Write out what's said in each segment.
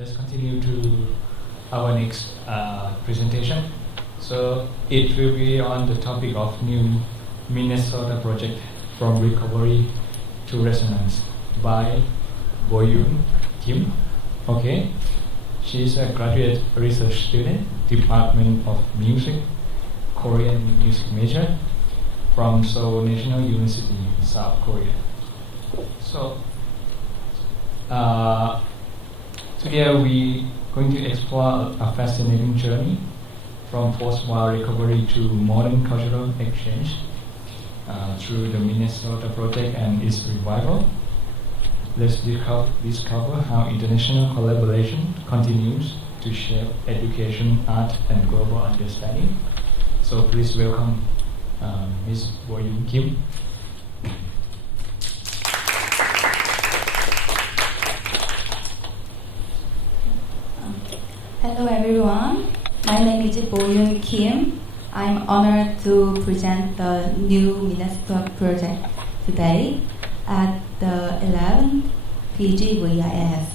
let's continue to our next presentation. So it will be on the topic of new Minnesota project from recovery to resonance by Boyun Kim. Okay, she is a graduate research student, Department of Music, Korean music major from Seoul National University, South Korea. So today we going to explore a fascinating journey from post-war recovery to modern cultural exchange through the Minnesota project and its revival. Let's discover how international collaboration continues to shape education, art, and global understanding. So please welcome Ms. Boyun Kim. Hello everyone, my name is Boyun Kim. I'm honored to present the new Minnesota project today at the 11th PGVIS.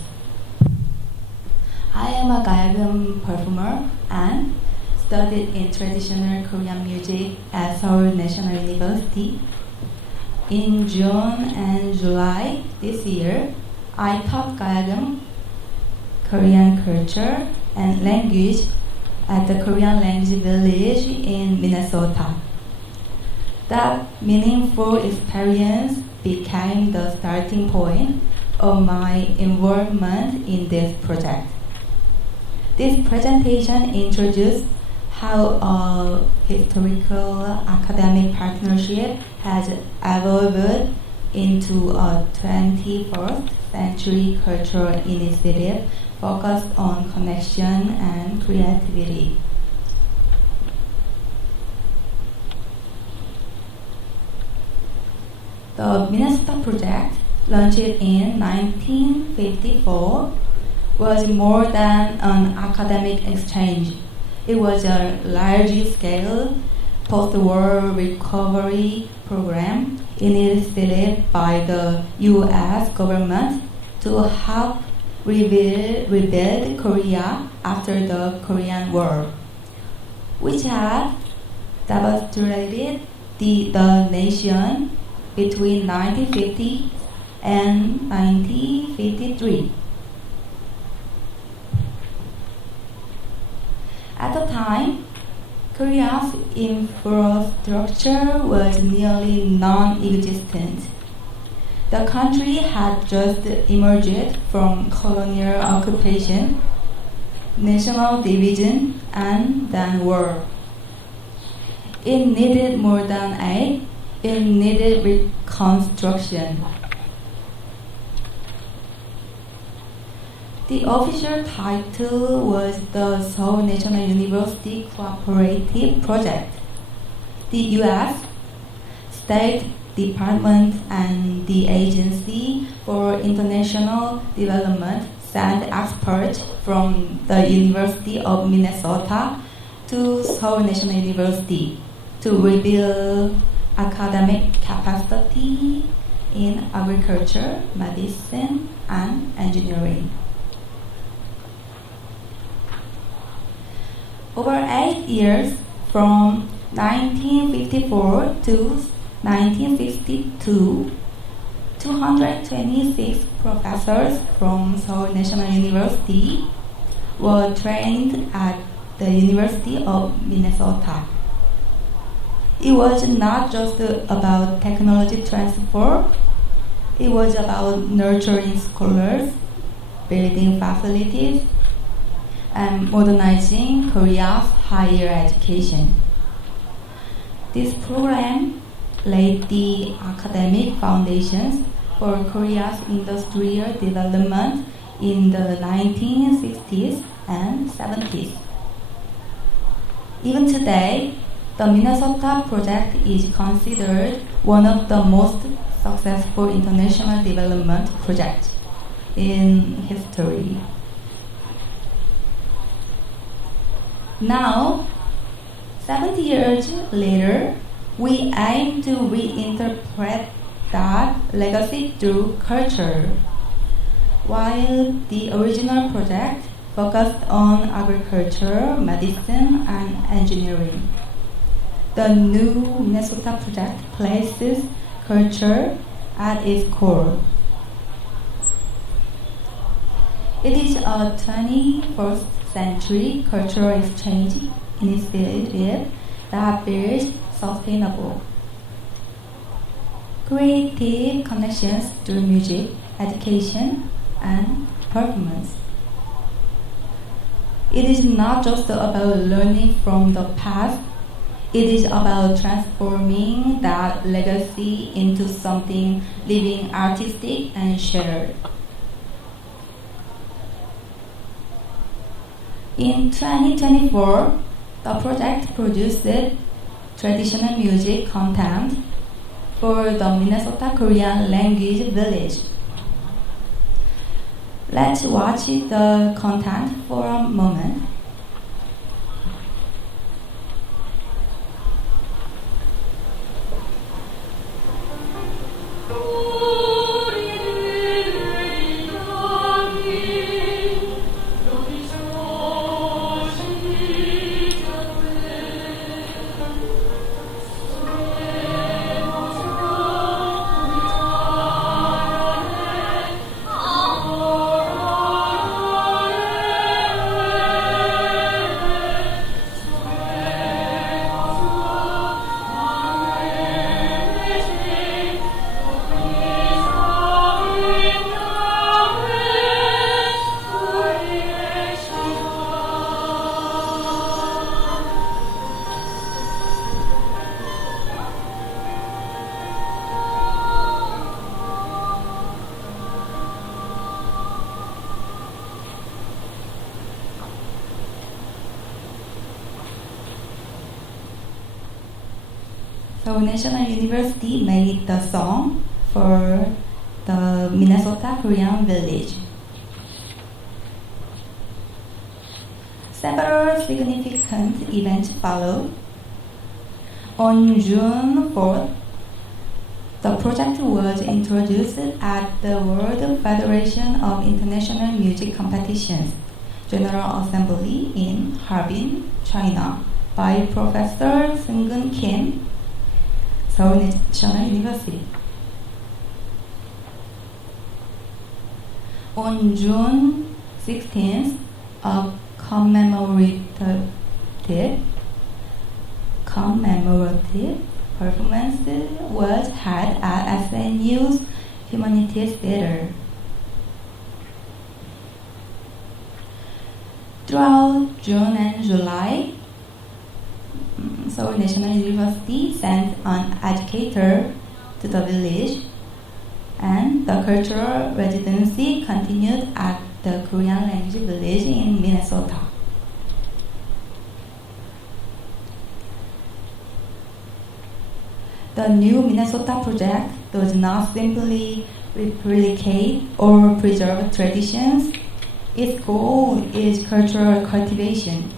I am a gayageum performer and studied in traditional Korean music at Seoul National University. In June and July this year, I taught gayageum, Korean culture, and language at the Korean Language Village in Minnesota. That meaningful experience became the starting point of my involvement in this project. This presentation introduced how a historical academic partnership has evolved into a 21st century cultural initiative focused on connection and creativity. The Minnesota project, launched in 1954, was more than an academic exchange. It was a large-scale post-war recovery program initiated by the US government to help rebuild Korea after the Korean War, which had devastated the nation between 1950 and 1953. At the time, Korea's infrastructure was nearly non-existent. The country had just emerged from colonial occupation, national division, and then war. It needed more than aid, it needed reconstruction. The official title was the Seoul National University Cooperative Project. The U.S. State Department and the Agency for International Development sent experts from the University of Minnesota to Seoul National University to rebuild academic capacity in agriculture, medicine, and engineering. Over 8 years, from 1954 to 1962, 226 professors from Seoul National University were trained at the University of Minnesota. It was not just about technology transfer, it was about nurturing scholars, building facilities, and modernizing Korea's higher education. This program laid the academic foundations for Korea's industrial development in the 1960s and 70s. Even today, the Minnesota project is considered one of the most successful international development projects in history. Now, 70 years later, we aim to reinterpret that legacy through culture. while the original project focused on agriculture, medicine, and engineering. The new Minnesota project places culture at its core. It is a 21st century cultural exchange initiative that builds sustainable, creative connections through music, education, and performance. It is not just about learning from the past, it is about transforming that legacy into something living, artistic, and shared. In 2024, the project produced traditional music content for the Minnesota Korean language village. Let's watch the content for a moment. Seoul National University made the song for the Minnesota Korean village. Several significant events followed. On June 4th, the project was introduced at the World Federation of International Music Competitions General Assembly in Harbin, China, by Professor Boyun Kim, Seoul National University. On June 16th, a commemorative performance was held at SNU's Humanities Theater. Throughout June and July, Seoul National University sent an educator to the village, and the cultural residency continued at the Korean language village in Minnesota. The new Minnesota project does not simply replicate or preserve traditions. Its goal is cultural cultivation,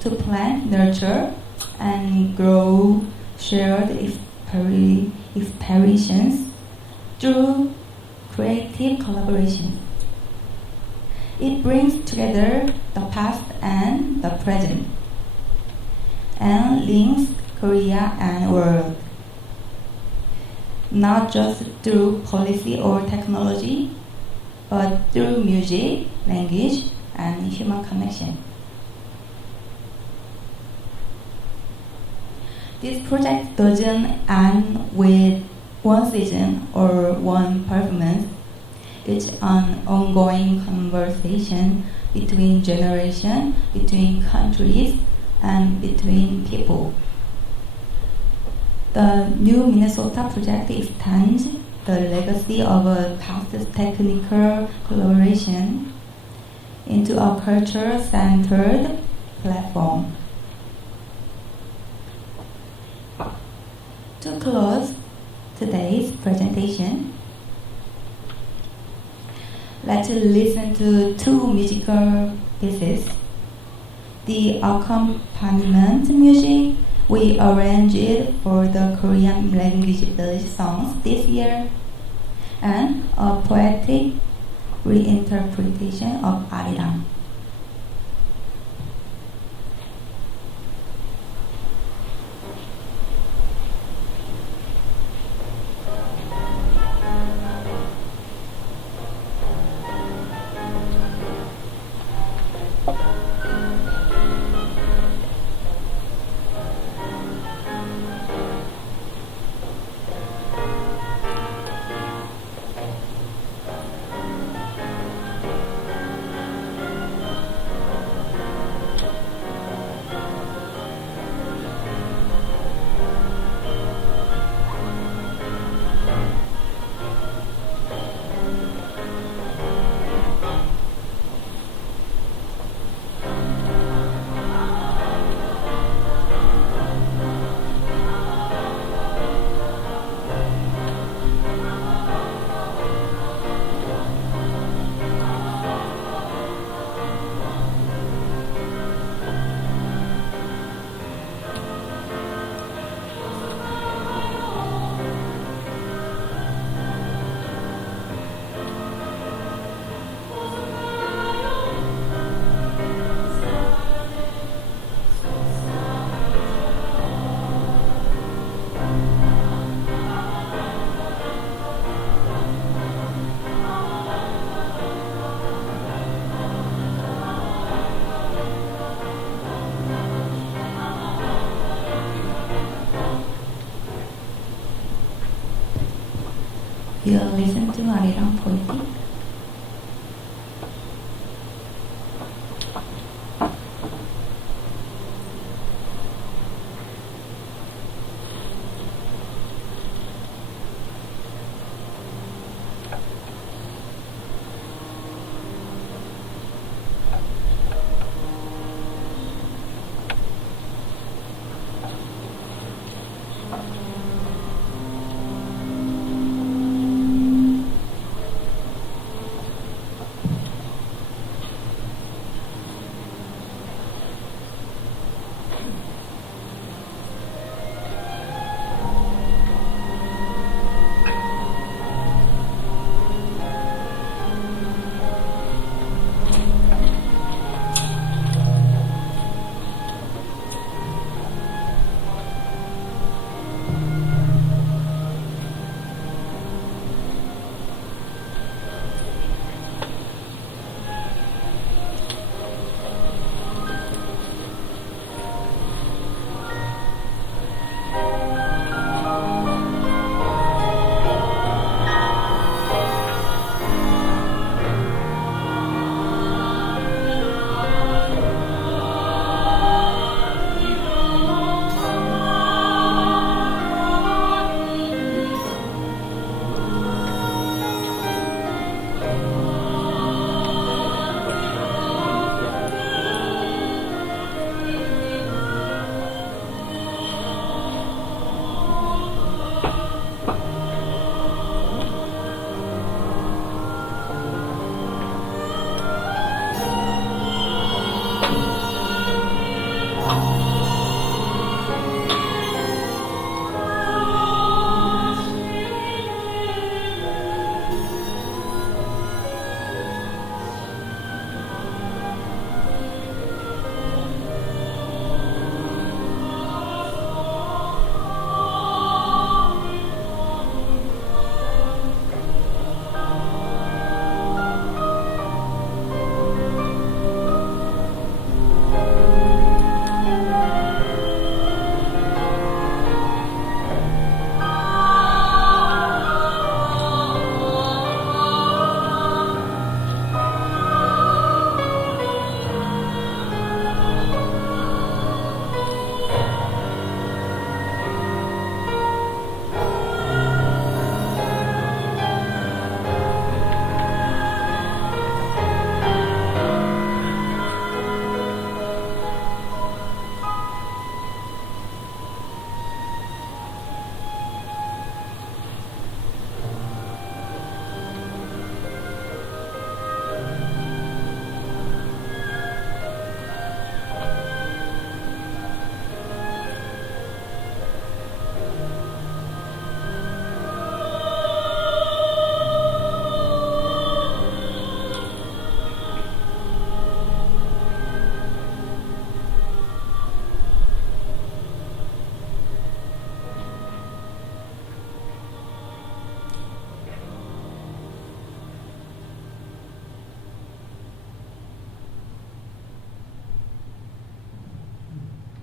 to plant, nurture, and grow shared experiences through creative collaboration. It brings together the past and the present, and links Korea and world, not just through policy or technology, but through music, language, and human connection. This project doesn't end with one season or one performance. It's an ongoing conversation between generations, between countries, and between people. The new Minnesota project extends the legacy of a past technical collaboration into a culture-centered platform. To close today's presentation, let's listen to two musical pieces. The accompaniment music we arranged for the Korean language village songs this year, and a poetic reinterpretation of Arirang. You listen to Arirang poetry.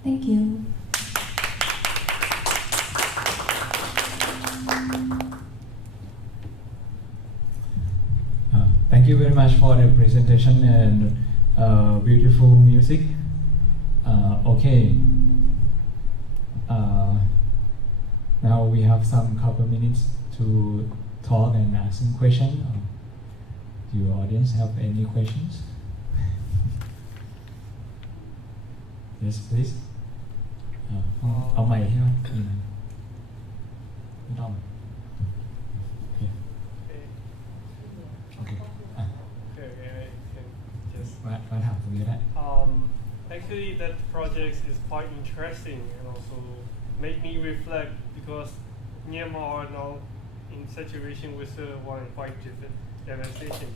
Thank you. Thank you very much for the presentation and beautiful music. Okay. Now we have some couple minutes to talk and ask some questions. Do your audience have any questions? Yes, please. เอาใหม่ใช่ไหมไม่ต้อง Okay. Okay. Okay, I can just. มาถามตรงนี้ได้ Actually, that project is quite interesting and also make me reflect because Myanmar are now in situation with one quite different devastation.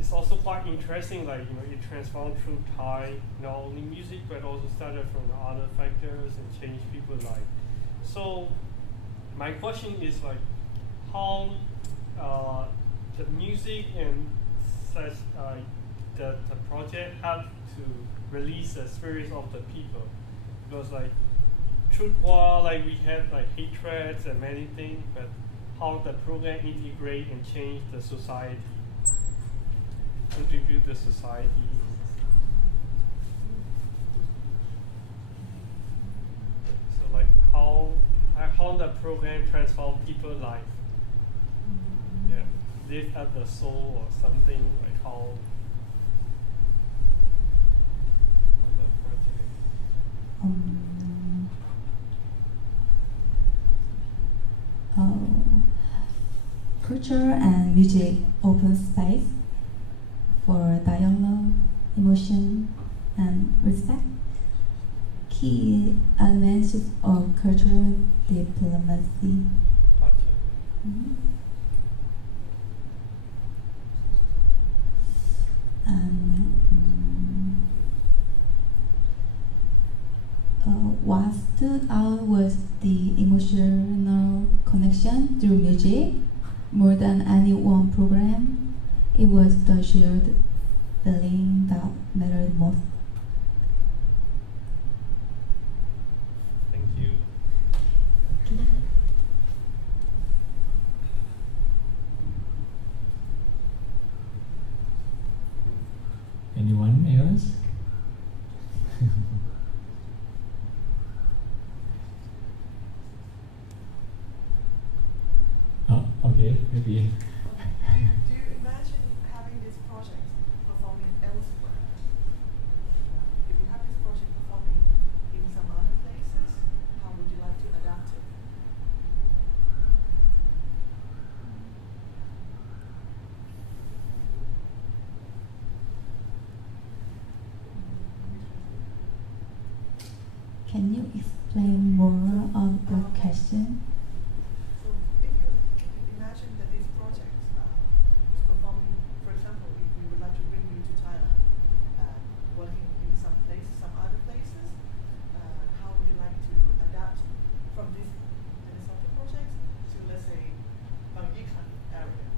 It's also quite interesting, like it transformed through Thai, not only music but also started from the other factors and changed people's life. So my question is like how the music and such the project have to release the spirits of the people, because like truth war, like we had like hatreds and many things, but how the program integrate and change the society, contribute the society. So like how the program transform people's life. Yeah, live at the soul or something, like how the project. Culture and music open space for dialogue, emotion, and respect. Key elements of cultural diplomacy. Culture. What stood out was the emotional connection through music. More than any one program, it was the shared feeling that mattered most. Thank you. Anyone else? Okay, maybe. Do you imagine having this project performing elsewhere? If you have this project performing in some other places, how would you like to adapt it? Can you explain more of the question? So if you imagine that this project is performing, for example, if we would like to bring you to Thailand, working in some other places, how would you like to adapt from this Minnesota project to, let's say, Yikan area?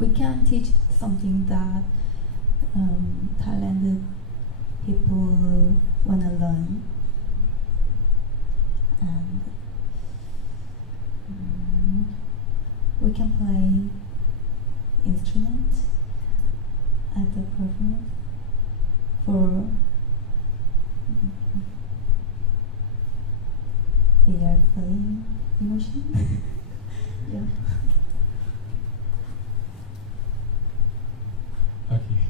We can teach something that Thailand people want to learn, and we can play instruments at the performance for their feeling emotion. Yeah. Okay.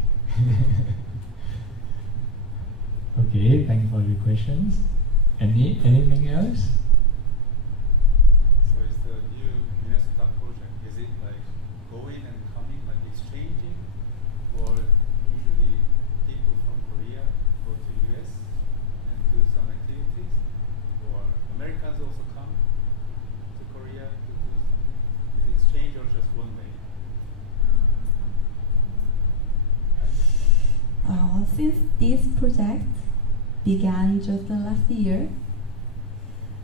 Okay, thank you for your questions. Anything else? So is the new Minnesota project, is it like going and coming, like exchanging, or usually people from Korea go to US and do some activities, or Americans also come to Korea to do some, is it exchange or just one way? Since this project began just last year,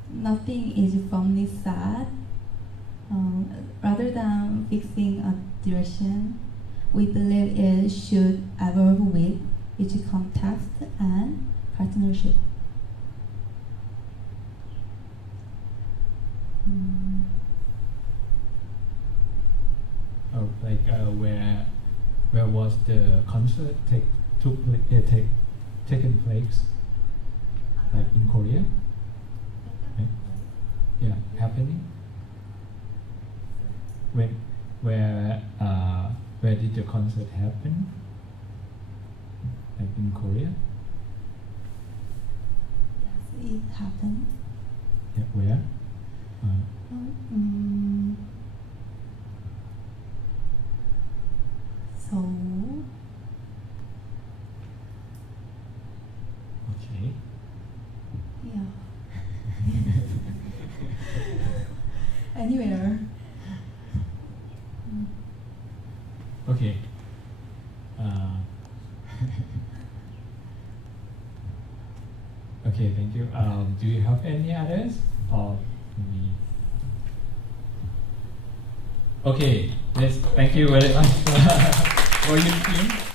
nothing is firmly set. Rather than fixing a direction, we believe it should evolve with each context and partnership. Oh, like where was the concert taken place? Like in Korea? Right? Yeah, happening. Where did the concert happen? Like in Korea? Yes, it happened. Yeah, where? So, Okay. yeah. Anywhere. Okay. Okay, thank you. Do you have any others? Or maybe? Okay, let's thank you very much for your team.